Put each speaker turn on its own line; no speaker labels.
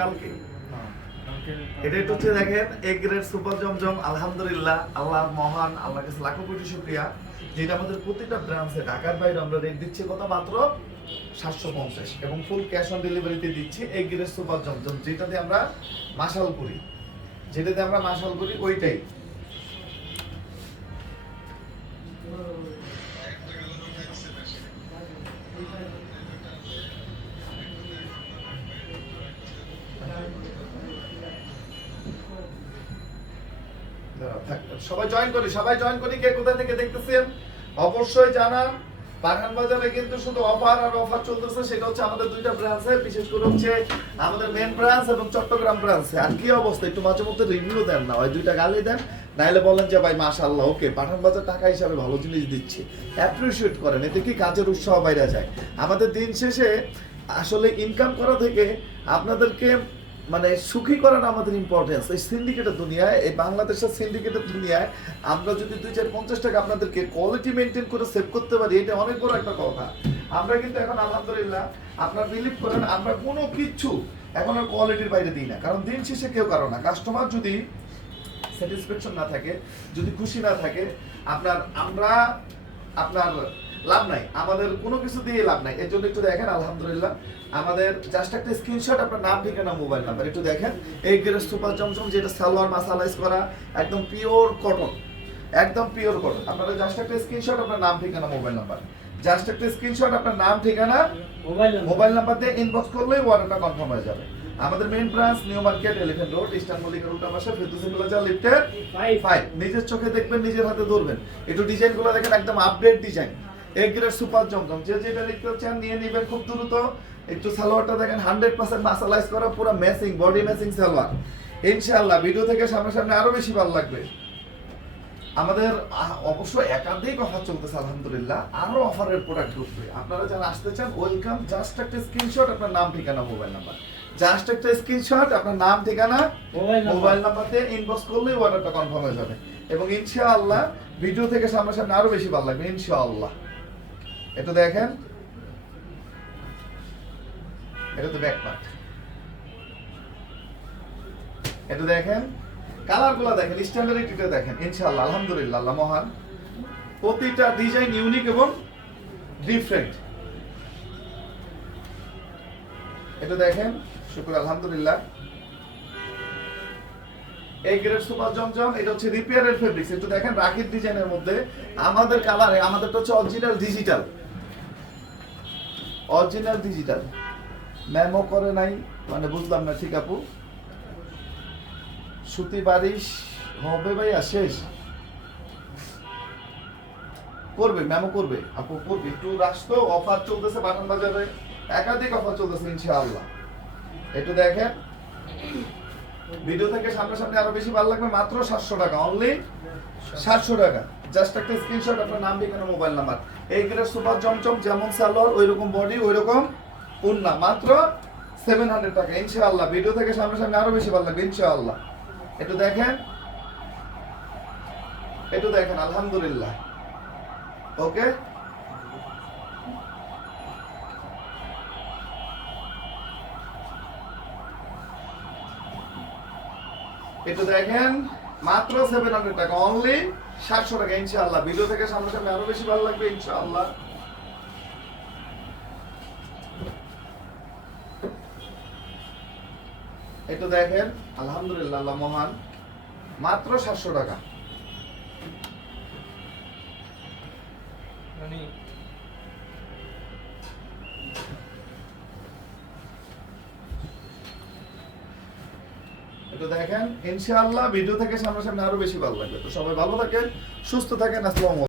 কালকে? এটা একটু হচ্ছে দেখেন এ গ্রেড সুপার জমজম আলহামদুলিল্লাহ আল্লাহ মহান আল্লাহ কাছে লাখো কোটি শুক্রিয়া। যেটা আমাদের প্রতিটা ব্রাঞ্চে ঢাকার বাইরে আমরা রেট দিচ্ছি কত মাত্র? সাতশো পঞ্চাশ। এবং ফুল ক্যাশ অন ডেলিভারিতে দিচ্ছি এ গ্রেড সুপার জমজম যেটাতে আমরা মাসাল করি। যেটাতে আমরা মাসাল করি ওইটাই। সবাই জয়েন করি, সবাই জয়েন করি, কে কোথা থেকে দেখতেছেন? অবশ্যই জানান। পাঠান বাজারে কিন্তু শুধু অফার আর অফার চলতেছে, সেটা হচ্ছে আমাদের দুইটা ব্রাঞ্চে বিশেষ করে হচ্ছে আমাদের মেন ব্রাঞ্চ এবং চট্টগ্রাম ব্রাঞ্চে আর কি অবস্থা? একটু মাঝে মধ্যে রিভিউ দেন না ওই দুইটা গালি দেন। নাইলে বলেন যে, ভাই, মাশাআল্লাহ ওকে পাঠান বাজার টাকা হিসাবে ভালো জিনিস দিচ্ছে। অ্যাপ্রিশিয়েট করেন, এতে কি কাজের উৎসাহ বাইরে যায়? আমাদের দিন শেষে আসলে ইনকাম করা থেকে আপনাদেরকে মানে সুখী করাটা আমাদের ইম্পর্টেন্স এই সিন্ডিকেটের দুনিয়ায়, এই বাংলাদেশের সিন্ডিকেটের দুনিয়ায় আমরা যদি দুই চার পঞ্চাশ টাকা আপনাদেরকে কোয়ালিটি মেনটেন করে সেভ করতে পারি, এটা অনেক বড় একটা কথা। আমরা কিন্তু এখন আলহামদুলিল্লাহ, আপনারা বিলিভ করেন, আমরা কোনো কিচ্ছু এখন আর কোয়ালিটির বাইরে দিই না। কারণ দিন শেষে কেউ কারও না। কাস্টমার যদি স্যাটিসফ্যাকশন না থাকে, যদি খুশি না থাকে, আপনার, আমরা আপনার লাভ নাই। আমাদের কোনো কিছু দিয়ে লাভ নাই। এর জন্য একটু দেখেন আলহামদুলিল্লাহ। আমাদের জাস্ট একটা স্ক্রিনশট আপনার নাম ঠিকানা মোবাইল নাম্বার একটু দেখেন। এই গ্রেস সুপার জমজম যেটা সালোয়ার মাসালাইজ করা একদম পিওর কটন একদম পিওর কটন আপনারা জাস্ট একটা স্ক্রিনশট আপনার নাম ঠিকানা মোবাইল নাম্বার জাস্ট একটা স্ক্রিনশট আপনার নাম ঠিকানা
মোবাইল
মোবাইল নাম্বার দিয়ে ইনবক্স করলেই অর্ডারটা কনফার্ম হয়ে যাবে। আমাদের main branch new market elephant road eastern মল্লিকার উল্টা পাশে ফেরদৌসি প্লাজা লিফটের
ফাইভ
নিজের চোখে দেখবেন নিজের হাতে ধরবেন। একটু ডিজাইনগুলো দেখেন একদম আপডেট ডিজাইন এক গ্রেড সুপার জমজম। যে যেটা দেখতে চান নিয়ে নেবেন খুব দ্রুত। একটু সালোয়ারটা দেখেন হান্ড্রেড পার্সেন্ট মাসালাইজ করা পুরো ম্যাচিং বডি ম্যাচিং সালোয়ার। ইনশাআল্লাহ ভিডিও থেকে সামনে সামনে আরও বেশি ভালো লাগবে। আমাদের অবশ্য একাধিক অফার চলতেছে আলহামদুলিল্লাহ। আরও অফারের প্রোডাক্ট ঢুকবে। আপনারা যারা আসতে চান ওয়েলকাম জাস্ট একটা স্ক্রিনশট আপনার নাম ঠিকানা মোবাইল নাম্বার জাস্ট একটা স্ক্রিনশট আপনার নাম ঠিকানা
মোবাইল নাম্বার।
দিয়ে ইনবক্স করলেই অর্ডারটা কনফার্ম হয়ে যাবে। এবং ইনশাআল্লাহ ভিডিও থেকে সামনাসামনি আরও বেশি ভালো লাগবে ইনশাআল্লাহ। এটা দেখেন। এটা তো ব্যাক পার্ট এটা দেখেন। কালারগুলো দেখেন স্ট্যান্ডার্ডিটিটা দেখেন। ইনশাআল্লাহ, আলহামদুলিল্লাহ, আল্লাহ মহান। প্রতিটা ডিজাইন ইউনিক এবং ডিফারেন্ট এটা দেখেন, শুক্র, আলহামদুলিল্লাহ। এই গ্রেড সুপার এটা হচ্ছে রিপেয়ারের দেখেন রাখির ডিজাইনের মধ্যে। আমাদের আমাদেরটা হচ্ছে অরিজিনাল ডিজিটাল অরিজিনাল ডিজিটাল ম্যামও করে নাই মানে বুঝলাম না, ঠিক আপু? সুতি শেষ। করবে ম্যামও করবে। আপু, করবে। একটু রাস্তো অফার চলতেছে বাটন বাজারে একাধিক অফার চলতেছে, ইনশাআল্লাহ। একটু দেখেন। ভিডিও থেকে সামনে সামনে আরও বেশি ভালো লাগবে, মাত্র সাতশো টাকা অনলি সাতশো টাকা। জাস্ট একটা স্ক্রিনশট আপনার নাম, ঠিকানা মোবাইল নাম্বার এই গ্রেড সুপার চমচম, যেমন সালোয়ার ওই রকম বডি ওই রকম উন্না মাত্র সেভেন হান্ড্রেড টাকা। ইনশাআল্লাহ, ভিডিও থেকে সামনে সামনে আরও বেশি ভালো লাগবে, ইনশাআল্লাহ। একটু দেখেন। একটু দেখেন, আলহামদুলিল্লাহ। ওকে একটু দেখেন মাত্র সেভেন হান্ড্রেড টাকা অনলি সাতশো টাকা, ইনশাআল্লাহ। ভিডিও থেকে সামনে সামনে আরও বেশি ভালো লাগবে, ইনশাআল্লাহ। একটু দেখেন, আলহামদুলিল্লাহ মহান। মাত্র সাতশো টাকা। দেখেন, ইনশাআল্লাহ ভিডিও থেকে সামনে সামনে আরও বেশি ভালো লাগবে তো সবাই ভালো থাকেন, সুস্থ থাকেন, আসসালামু।